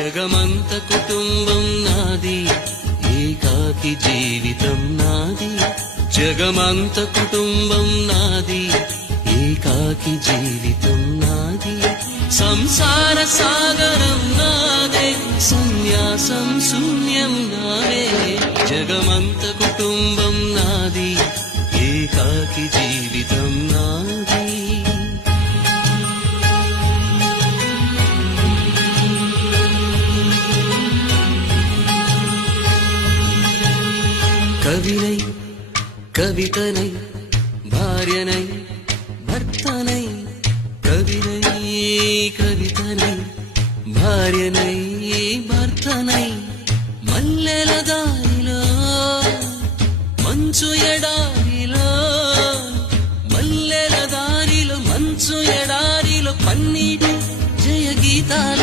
జగమంత కుటుంబం నాది, ఏకాకి జీవితం నాది. జగమంత కుటుంబం నాది, ఏకాకి జీవితం నాది. సంసార సాగరం నాదే, సన్యాసం శూన్యం నాదే. జగమంత కుటుంబం నాది, ఏకాకి జీవితం నాది. కవినై కవితనై భార్యనై భర్తనై, కవినై కవితనై భార్యనై భర్తనై, మల్లెల దారిలో మంచు ఎడారిలో, మల్లెల దారిలో మంచు ఎడారిలో పన్నీటి జయ గీతాలు